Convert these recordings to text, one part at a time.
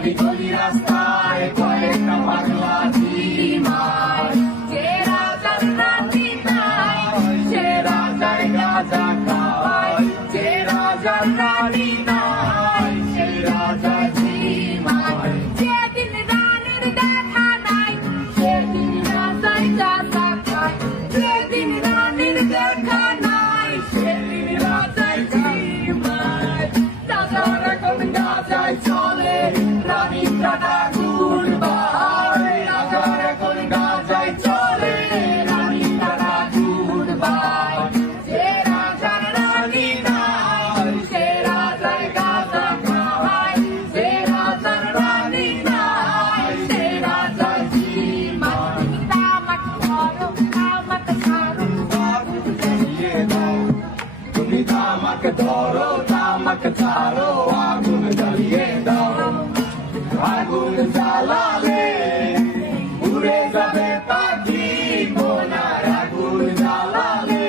গলি গলি রাস্তায় কয়েকটা পাগলা ঝিমায়। যে রাজার রানী নাই সে রাজার গাঁজা খাওয়ায়, যে রাজার রানী নাই সে রাজা ঝিমায়। যেদিন রানীর দেখা নাই সেদিন রাজায় গাঁজা খায়, যেদিন রানীর দেখা নাই সেদিন রাজায় ঝিমায়। রাজার এখন গাঁজায় চলে রানীর টাটা গুড়বাই, রাজার এখন গাঁজায় চলে রানীর টাটা গুড়বাই। যে রাজার রানী নাই সে রাজার গাঁজা খাওয়ায়, যে রাজার রানী নাই সে রাজা ঝিমায়। তামাক ধরো তামাক ছাড়ো আগুন জ্বালিয়ে দাও, তুমি তামাক ধরো তামাক ছাড়ো আগুন জ্বালিয়ে দাও। আগুন জ্বালালে উড়ে যাবে পাখি বোনার, আগুন জ্বালালে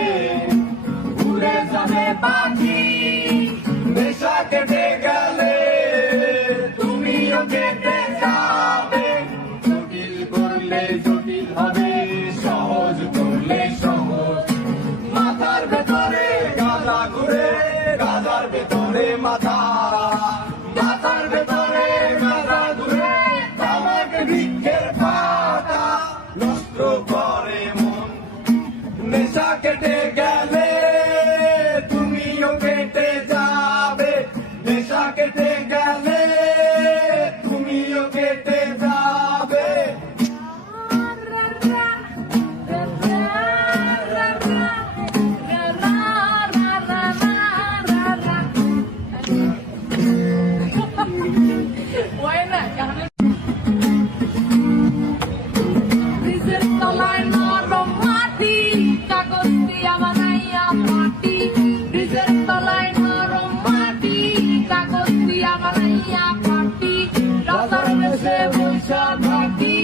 উড়ে যাবে পাখি। নেশা কেটে গেলে তুমিও কেটে যাবে, জটিল করলে জটিল হবে, সহজ করলে সহজ। মাথার ভেতরে গাঁজা ঘুরে, গাঁজার ভেতরে মাথা, মাথার ভেতরে গাঁজা ঘুরে, তামাক বৃক্ষের পাতা নষ্ট করে মন। নেশা কেটে গেলে তুমিও কেটে যাবে, নেশা কেটে গেলে তুমিও কেটে যাবে। ব্রিজের তলায় নরম মাটি, কাগজ দিয়া বানাইয়া পাটি, ব্রিজের তলায় নরম মাটি, কাগজ দিয়া বানাইয়া পাটি। রাজার বেশে বৈশা থাকি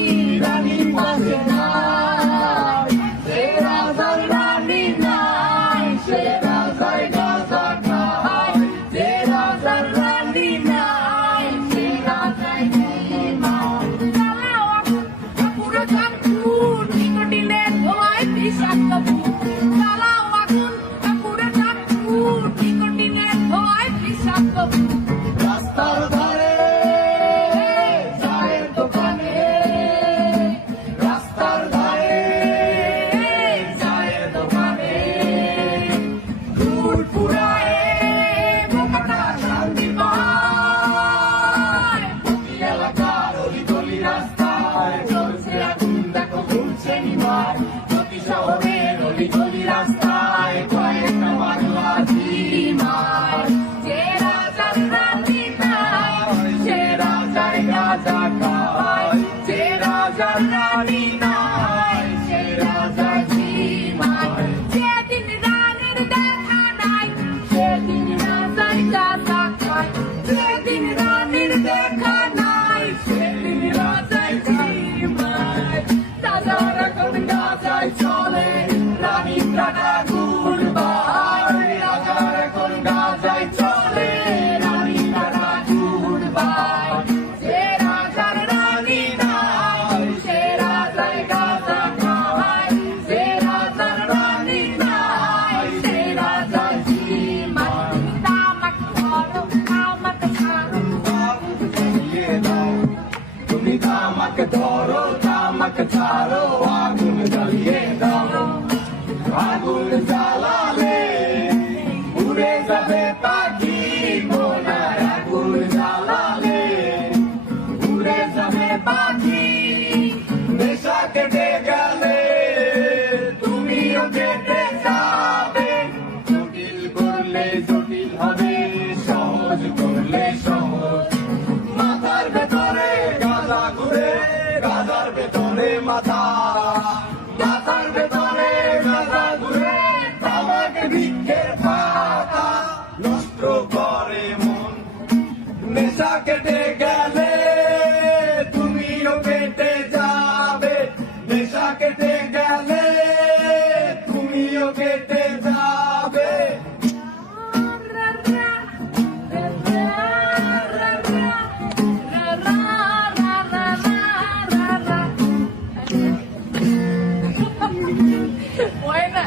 রানী পাশে নাই, সে রাজার রানী নাই সে রাজায় গাঁজা খায়, যে রাজার রানী নাই সে রাজায় ঝিমায়। জ্বালাও আগুন কাপুরে চাকুর নিকোটিনের ধোঁয়ায় বিষাক্ত ভূত, জ্বালাও আগুন কাপুরে চাকুর নিকোটিনের ধোঁয়ায় বিষাক্ত ভূত। রাস্তার ধারে চায়ের দোকানে, রাস্তার ধারে চায়ের দোকানে, ফুল ফুরায় বোকাটা শান্তি পায়। প্রতি এলাকার অলি গলি রাস্তায় চলছে আগুন দেখো ঘুরছে নিমায়, প্রতি শহরের অলি গলি রাস্তায় কয়েকটা পাগলা ঝিমায়। যে রাজার রানী নাই সে রাজার গাঁজা খাওয়ায়, যে রাজার রানী নাই সে রাজা ঝিমায়। যেদিন রানীর দেখা নাই সেদিন রাজায় গাঁজা খায়, যেদিন রানীর দেখা নাই সেদিন রাজায় ঝিমায়। রাজার এখন গাঁজায় চলে রানীর টাটা গুড়বাই, রাজার এখন গাঁজায় চলে রানীর টাটা গুড়বাই। যে রাজার রানী নাই সে রাজায় গাঁজা খাওয়ায়, যে রাজার রানী নাই সে রাজা ঝিমায়। তামাক ধরো তামাক ছাড়ো আগুন জ্বালিয়ে দাও, তুমি তামাক ধরো তামাক ছাড়ো আগুন জ্বালিয়ে দাও। আগুন জ্বালালে উড়ে যাবে পাখি বোনার, আগুন জ্বালালে উড়ে যাবে পাখি। নেশা কেটে গেলে তুমিও কেটে যাবে, জটিল করলে জটিল হবে, সহজ করলে সহজ। মাথার ভেতরে গাঁজা ঘুরে, গাঁজার ভেতরে মাথা, মাথার ভেতরে গাঁজা ঘুরে, তামাক বৃক্ষের পাতা নষ্ট করে মন। নেশা কেটে গেলে তুমিও কেটে যাবে, নেশা কেটে গেলে তুমিও কেটে যাবে। ra ra ra ra ra ra ra হয় না,